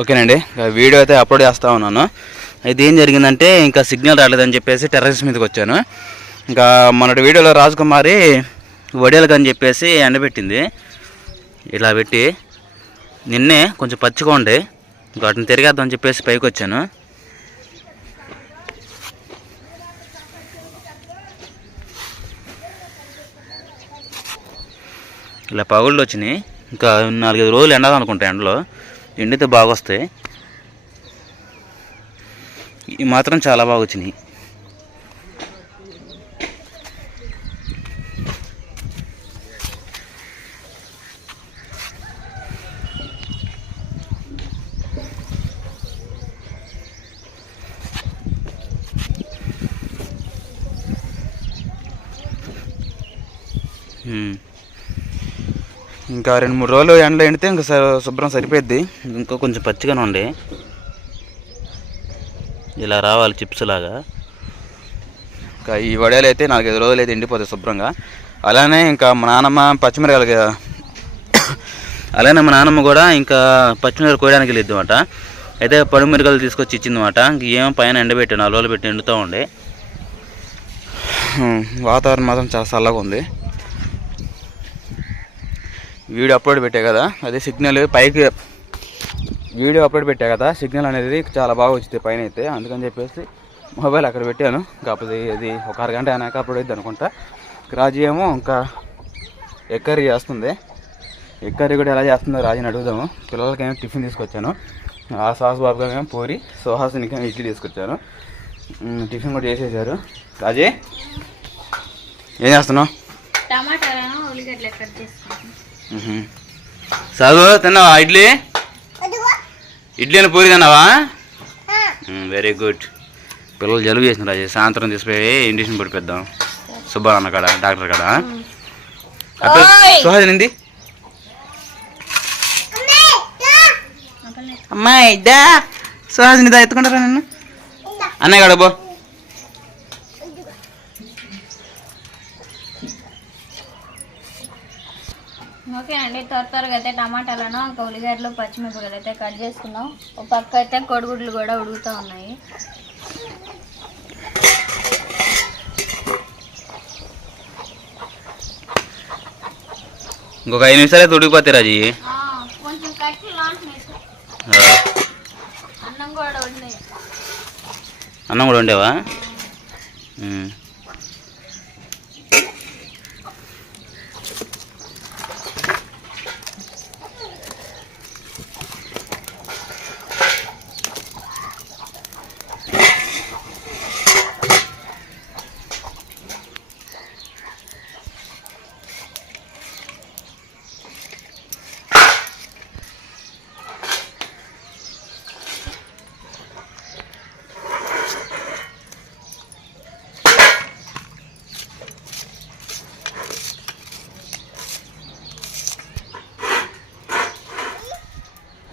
ఓకేనండి. వీడియో అయితే అప్లోడ్ చేస్తూ ఉన్నాను. అయితే ఏం జరిగిందంటే ఇంకా సిగ్నల్ రాలేదని చెప్పేసి టెర్రస్ మీదకి వచ్చాను. ఇంకా మొన్నటి వీడియోలో రాజకుమారి వడియాలకు అని చెప్పేసి ఎండబెట్టింది. ఇలా పెట్టి నిన్నే కొంచెం పచ్చుకోండి ఇంకా వాటిని తిరిగేద్దామని చెప్పేసి పైకి వచ్చాను. ఇలా పగుళ్ళు వచ్చినాయి. ఇంకా నాలుగైదు రోజులు ఎండదు ఎండలో. ఎండితే బాగా వస్తాయి ఇవి మాత్రం చాలా బాగా వచ్చినాయి Hmm. ఇంకా రెండు మూడు రోజులు ఎండలో ఎండితే ఇంకా శుభ్రం సరిపోద్ది ఇంకా కొంచెం పచ్చిగానే ఉండే. ఇలా రావాలి చిప్స్ లాగా. ఇంకా ఈ వడియాలు అయితే నాలుగైదు రోజులు అయితే ఎండిపోతాయి శుభ్రంగా. అలానే ఇంకా మా నాన్నమ్మ పచ్చిమిరకాయలు అలానే మా నాన్నమ్మ కూడా ఇంకా పచ్చిమిరకాయలు కోయడానికి వెళ్ళిద్ది అనమాట అయితే పడి మిరకాయలు తీసుకొచ్చి ఇచ్చిందన్నమాట ఇంక ఏమో పైన ఎండబెట్టి నాలుగు రోజులు పెట్టి ఎండుతూ ఉండే. వాతావరణం మాత్రం చాలా చల్లగా ఉంది. వీడియో అప్లోడ్ పెట్టా కదా అదే సిగ్నల్ పైకి వీడియో అప్లోడ్ పెట్టా కదా సిగ్నల్ అనేది చాలా బాగా వచ్చింది పైన అయితే అందుకని చెప్పేసి మొబైల్ అక్కడ పెట్టాను. కాకపోతే ఇది ఒక అరగంట అయినాక అప్లోడ్ అయింది అనుకుంటా. రాజీ ఏమో ఇంకా ఎక్కరి చేస్తుంది ఎక్కరి కూడా ఎలా చేస్తుందో రాజీని అడుగుదాము. పిల్లలకేమో టిఫిన్ తీసుకొచ్చాను. ఆ సాస్ బాబుగా ఏమో పూరి సుహాసినికి ఇడ్లీ తీసుకొచ్చాను. టిఫిన్ కూడా చేసేసారు. రాజీ ఏం చేస్తున్నావు? టమాటాలను ఉల్లిగడ్డలు కట్ చేసుకుంటాను సాగు తిన్నావా? ఇడ్లీ? ఇడ్లీ అని పూరి తిన్నావా? వెరీ గుడ్ పిల్లలు జలుబు చేసిన రాజు సాయంత్రం తీసుకుపోయి ఇండిషన్ పడిపిద్దాం సుబ్బారాన్న కాడ డాక్టర్ కాడ? సుహాసినింది అమ్మాయి దా. సుహాసిని దా ఎత్తుకుంటారా నన్ను? అన్నయ్య కాడ బో ఓకే అండి త్వర త్వరగా అయితే టమాటాలను ఇంకా ఉల్లిగడ్డలు పచ్చిమిరపకాయలు అయితే కట్ చేసుకుందాం. ఒక పక్క అయితే కొడుగుడ్లు కూడా ఉడుకుతూ ఉన్నాయి. ఇంకొక ఐదు నిమిషాలు అయితే ఉడికిపోతాయి రాజీ. కొంచెం కట్టి లాంటి అన్నం కూడా ఉన్నాయి అన్నం కూడా ఉండేవా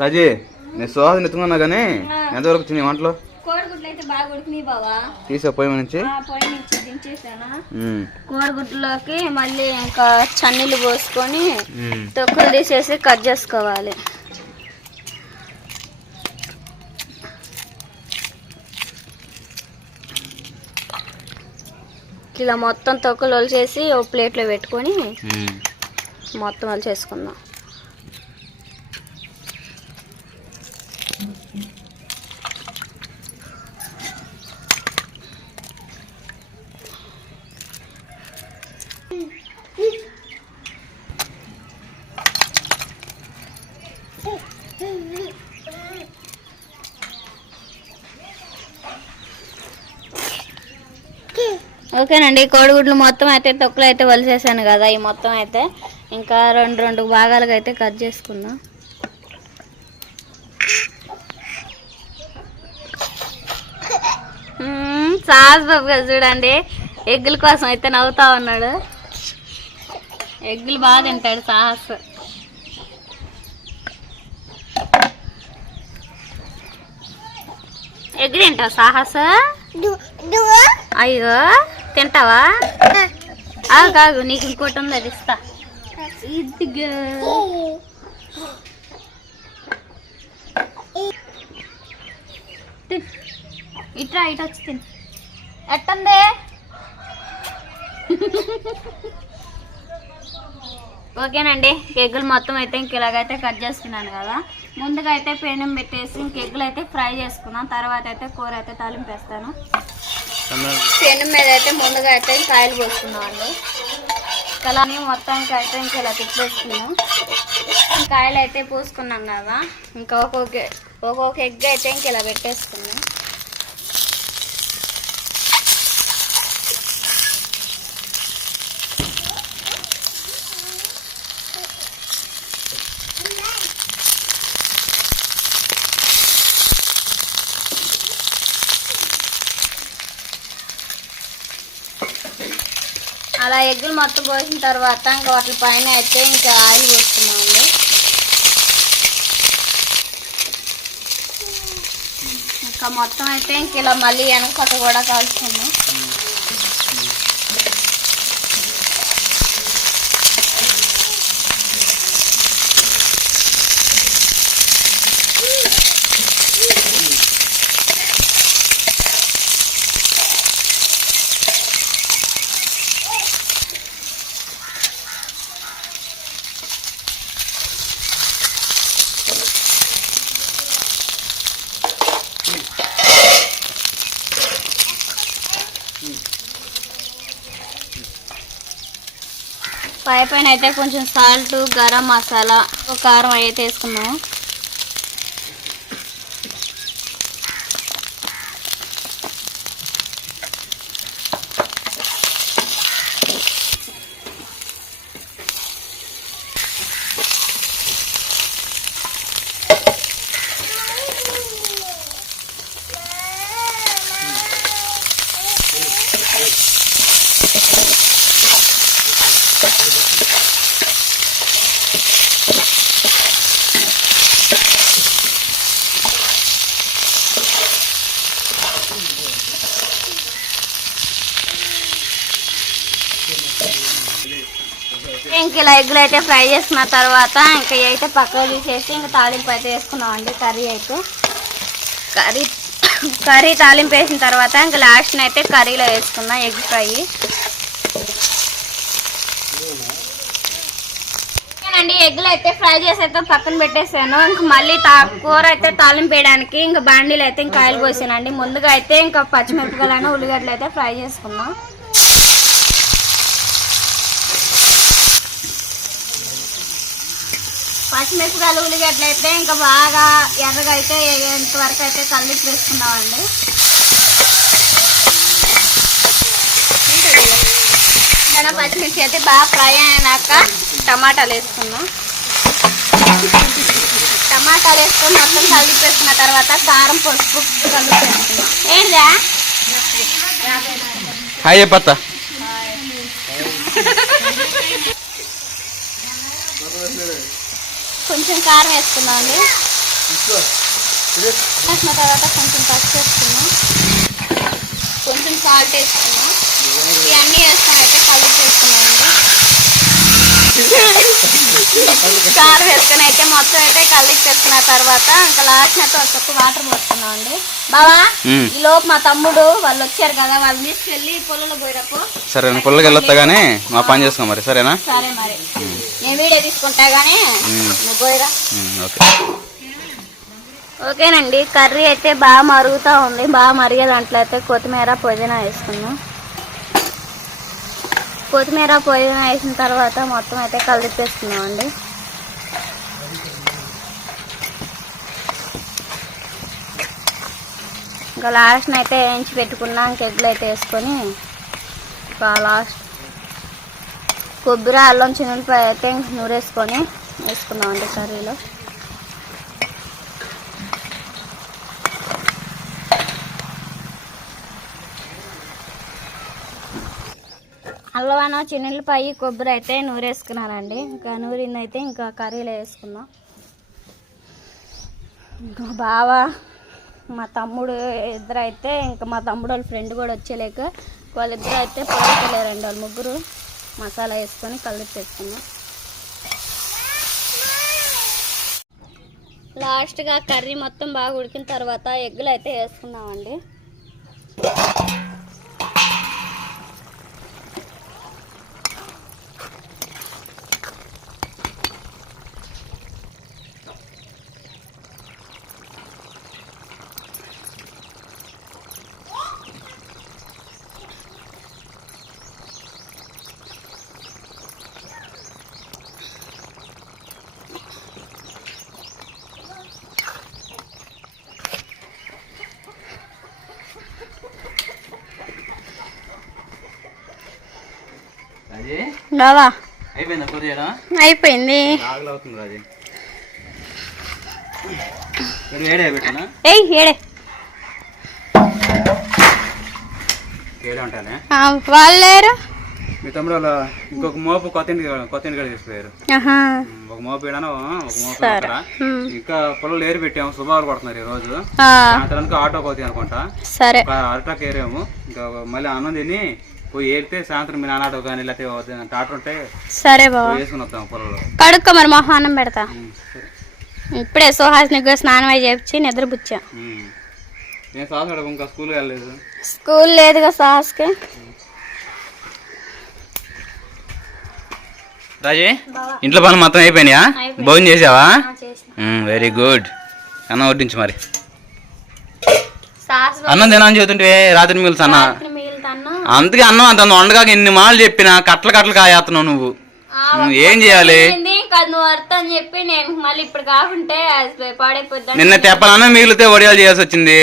రాజీ నేను సుహాసిని ఎత్తుకున్నా కానీ ఎంతవరకు వచ్చింది వంటలో? కోడిగుడ్లు అయితే బాగా ఉడికినాయి బావా. తీసే పొయ్యి నుంచి? పొయ్యి దించేసాను? మళ్ళీ ఇంకా చన్నీళ్ళు పోసుకొని. తొక్కులు తీసేసి కట్ చేసుకోవాలి. ఇలా మొత్తం తొక్కులు వలిచేసి ఒక ప్లేట్లో పెట్టుకొని. మొత్తం వలిచేసుకుందాం ఓకేనండి కోడిగుడ్లు మొత్తం అయితే తొక్కులు అయితే వలిసేసాను కదా ఈ మొత్తం అయితే. ఇంకా రెండు రెండు భాగాలుగా అయితే కట్ చేసుకుందాం సాస్ బాబు గారు చూడండి ఎగ్గుల కోసం అయితే నవ్వుతా ఉన్నాడు. ఎగ్గులు బాగా తింటాడు సాహస్ ఎగ్ తింటావు సాహస్ అయ్యో. తింటావా? ఆగు కాదు నీకు ఇంకోటి ఉంది అది ఇస్తా. ఇదిగో. ఇట్రా ఇటు వచ్చి తిని. ఎట్టందే? ఓకేనండి ఎగ్గులు మొత్తం అయితే ఇంక ఇలాగైతే కట్ చేసుకున్నాను కదా. ముందుగా అయితే పెనం పెట్టేసి ఇంక ఎగ్గులు అయితే ఫ్రై చేసుకున్నాం. తర్వాత అయితే కూర అయితే తాలింపేస్తాను పెనం మీద అయితే ముందుగా అయితే కాయలు పోసుకున్నాం అండి. మొత్తం మొత్తానికి అయితే ఇంకా ఇలా తిప్పేసుకున్నాం. కాయలు అయితే పూసుకున్నాం కదా ఇంకా ఒక్కొక్క ఒక్కొక్క ఎగ్ అయితే ఇంక ఇలా పెట్టేసుకున్నాం. ఎగ్గులు మొత్తం పోసిన తర్వాత ఇంకా వాటి పైన అయితే ఇంకా ఆయిల్ పోస్తున్నామండి ఇంకా మొత్తం అయితే ఇంక ఇలా మళ్ళీ వెనక కూడా కాల్చుకున్నాం పై పైన అయితే కొంచెం సాల్ట్ గరం మసాలా ఒక కారం అయితే వేసుకున్నాము. ఇంక ఇలా ఎగ్గులు అయితే ఫ్రై చేసిన తర్వాత ఇంకా అయితే పక్కకు తీసేసి ఇంకా తాలింపు అయితే వేసుకున్నామండి కర్రీ అయితే. కర్రీ కర్రీ తాలింపు వేసిన తర్వాత ఇంకా లాస్ట్ అయితే కర్రీలో వేసుకున్నా ఎగ్ ఫ్రై. అండి ఎగ్గులు అయితే ఫ్రై చేసి అయితే పక్కన పెట్టేసాను. ఇంక మళ్ళీ తా కూర అయితే తాలింపు వేయడానికి ఇంకా బాండీలు అయితే ఇంకా ఆయిల్ పోసానండి. ముందుగా అయితే ఇంకా పచ్చిమిరపకాయలను ఉల్లిగడ్డలు అయితే ఫ్రై చేసుకున్నాం పచ్చిమిరపకాయలు ఉల్లిగడ్డలు అయితే ఇంకా బాగా ఎర్రగా అయితే ఎంత వరకు అయితే కలిపి వేసుకున్నామండి ఇంకా పచ్చిమిర్చి అయితే బాగా ఫ్రై అయినాక టమాటాలు వేసుకున్నాం టమాటాలు వేసుకొని మొత్తం కలిపి వేసుకున్న తర్వాత కారం పసుపు కలిపి వేసుకున్నాం ఏంటిదా హాయ్ చెప్పత్తా కొంచెం కారం వేసుకున్నాం అండి. వేసిన తర్వాత కొంచెం పసుపు వేసుకున్నాం కొంచెం సాల్ట్ వేసుకున్నాం ఇవన్నీ వేసుకొని అయితే కలిపి వేసుకున్నామండి కారం వేసుకొని అయితే మొత్తం అయితే కలిపి వేసుకున్న తర్వాత ఇంకా లాస్ట్ అయితే ఒక వాటర్ పోసుకున్నాం అండి. బావా. ఈ లోపు మా తమ్ముడు వాళ్ళు వచ్చారు కదా వాళ్ళని తీసుకెళ్ళి పొలంలో పోయినప్పుడు సరే నేను పుల్లకి వెళ్ళొస్తా కానీ మా పని చేసుకో మరి సరేనా? సరే మరి. నేను వీడియో తీసుకుంటా కానీ ఓకేనండి కర్రీ అయితే బాగా మరుగుతూ ఉంది. బాగా మరిగే దాంట్లో అయితే కొత్తిమీర పుదీనా వేసుకున్నాం కొత్తిమీర పుదీనా వేసిన తర్వాత మొత్తం అయితే కలిపేసుకున్నాం అండి ఇంకా లాస్ట్ అయితే వేయించి పెట్టుకున్నా. ఎగ్గులు అయితే వేసుకొని ఇంకా లాస్ట్ కొబ్బరి అల్లం చిన్నపాయ అయితే నూరేసుకొని వేసుకున్నామండి కర్రీలో. అల్లవాన చిన్నపాయి కొబ్బరి అయితే నూరేసుకున్నానండి ఇంకా నూరిందైతే ఇంకా కర్రీలో వేసుకున్నాం ఇంకా బావ మా తమ్ముడు ఇద్దరు అయితే ఇంకా మా తమ్ముడు వాళ్ళ ఫ్రెండ్ కూడా వచ్చేలేక వాళ్ళిద్దరు అయితే పొలంకి వెళ్ళారండి వాళ్ళు ముగ్గురు. మసాలా వేసుకొని కలిపి వేసుకున్నాం లాస్ట్గా కర్రీ మొత్తం బాగా ఉడికిన తర్వాత ఎగ్గులు అయితే వేసుకున్నామండి ఏయ్ ఏడే. వాళ్ళు లేరు. మీ తమ్ముడు వాళ్ళ ఇంకొక మోపు కొత్త కొత్త ఇంటికి తీసుకుపోయారు. ఒక మోపు ఒక మోపు. ఇంకా పొలం ఏరు పెట్టాము శుభాలు కొడుతున్నారు ఈ రోజు సాయంత్రానికి ఆటో పోతాయి అనుకుంటా. సరే. అరటాకు ఏరాము. ఇంకా మళ్ళీ అన్నం తిని పోయి ఏరితే సాయంత్రం మీ నాన్న కానీ లేకపోతే టాటర్ ఉంటే సరే బావా. పోయి వేసుకుని వస్తాం పొలంలో. కడుక్కో మరి మొహానం పెడతా. ఇప్పుడే సుహాసినికి స్నానం అయి చేపించి నిద్రపుచ్చా. ఉమ్. నేను సాసడు ఇంకా స్కూల్కి వెళ్ళలేదు? స్కూల్ లేదుగా సాహస్కి. రాజీ ఇంట్లో పనులు మొత్తం అయిపోయినాయా? భోజనం చేసావా? వెరీ గుడ్ అన్నం వడ్డించు మరి. సాహస్ అన్నం తినని చెబుతుంటే రాత్రి మిగులుతా అన్న. మిగులుతాను అందుకే అన్నం అంత వండగా ఎన్ని మాటలు చెప్పినా కట్టలు కట్టలు కాయేస్తున్నావు నువ్వు. నువ్వు ఏం చేయాలి? చెప్పి నేను మళ్ళీ ఇప్పుడు కాకుంటే నిన్న తెప్పల అన్నం మిగిలితే వడియాలు చేయాల్సి వచ్చింది.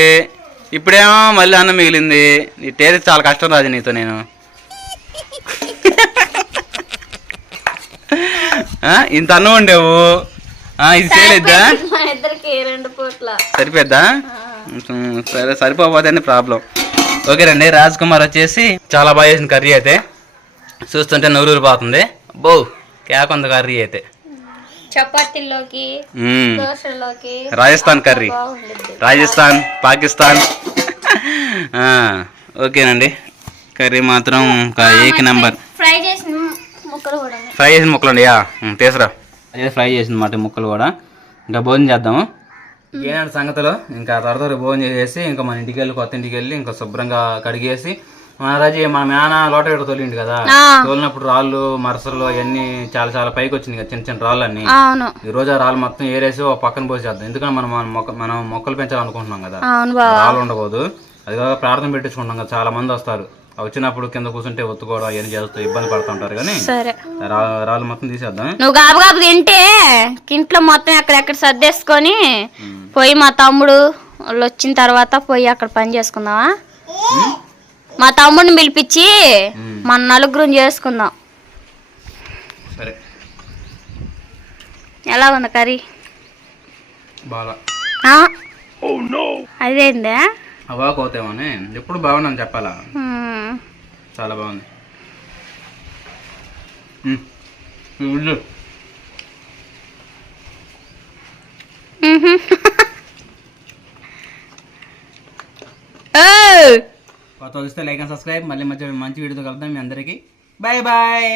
ఇప్పుడేమో మళ్ళీ అన్నం మిగిలింది. ఈ టేస్ట్ చాలా కష్టం రాజు నీతో నేను. ఇంత అన్నం వండావు? ఆ, ఇది చేయలేద్దా? సరిపోద్దా సరే సరిపోతే ప్రాబ్లం ఓకేనండి రాజ్ కుమార్ వచ్చేసి చాలా బాగా చేసిన కర్రీ అయితే. చూస్తుంటే నూరూరు పోతుంది బో కేకొంద కర్రీ అయితే. దోశల్లోకి రాజస్థాన్ కర్రీ. రాజస్థాన్ పాకిస్తాన్. ఆ, ఓకేనండి. కర్రీ మాత్రం ఒక ఏక నెంబర్. ఫ్రై చేసిన ముక్కలు కూడా. ఫ్రై చేసిన ముక్కలు ఉమ్, తీసురా. అదే ఫ్రై చేసిన మాట ముక్కలు కూడా. ఇంకా భోజనం చేద్దాము. ఏనాడు సంగతిలో? ఇంకా త్వర భోజనం చేసేసి ఇంకా మన ఇంటికి వెళ్ళి కొత్త ఇంటికి వెళ్ళి ఇంకా శుభ్రంగా కడిగేసి మన రాజీ మన లోట ఇక్కడ తోలిండు కదా. తోలినప్పుడు రాళ్ళు మరసలు అవన్నీ చాలా చాలా పైకి వచ్చినాయి కదా చిన్న చిన్న రాళ్ళు అన్ని ఈ రోజు ఆ రాళ్ళు మొత్తం ఏరేసి ఒక పక్కన పోసేద్దాం. ఎందుకంటే మనం మన మొక్క మనం మొక్కలు పెంచాలనుకుంటున్నాం కదా. రాళ్ళు ఉండకూడదు. అది కాక ప్రార్థన పెట్టించుకుంటాం కదా చాలా మంది వస్తారు. వచ్చినప్పుడు కింద కూర్చుంటే ఒత్తుకోవడం అవన్నీ చేస్తూ ఇబ్బంది పడుతుంటారు కానీ సరే. రాళ్ళు మొత్తం తీసేద్దాం. నువ్వు గాబు గాబు తింటే ఇంట్లో మొత్తం ఎక్కడెక్కడ సర్దేసుకొని పోయి మా తమ్ముడు వాళ్ళు వచ్చిన తర్వాత పోయి అక్కడ పని చేసుకుందామా? మా తమ్ముడిని పిలిపించి మన నలుగురు చేసుకుందాం. సరే. ఎలా ఉంది కర్రీ? బాగా? అదేందే? అవా కోతేమని ఎప్పుడు బాగున్నాను చెప్పాలా. చాలా బాగుంది! కొత్త వస్తే లైక్ అండ్ సబ్స్క్రైబ్. మళ్ళీ మంచి మంచి వీడియోతో కలుద్దాం మీ అందరికీ. బాయ్. బాయ్.